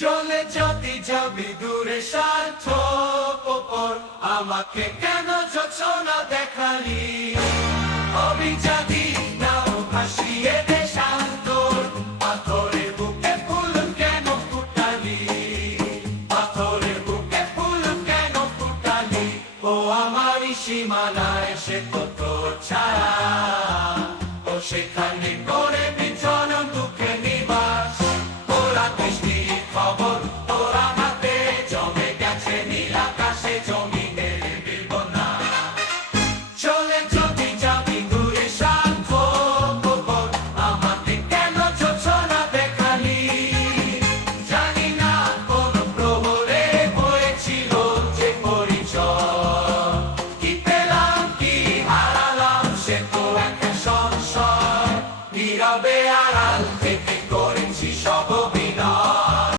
চলে যদি যাবি দূরে স্বার্থ ওপর, আমাকে কেন যোছনা দেখালি? অভিজাতি নাও ভাসিয়ে দে শান্তর, পাথরের বুকে ফুল কেন ফুটালি? পাথরের বুকে ফুল কেন ফুটালি? ও আমারই সীমানায় সে তো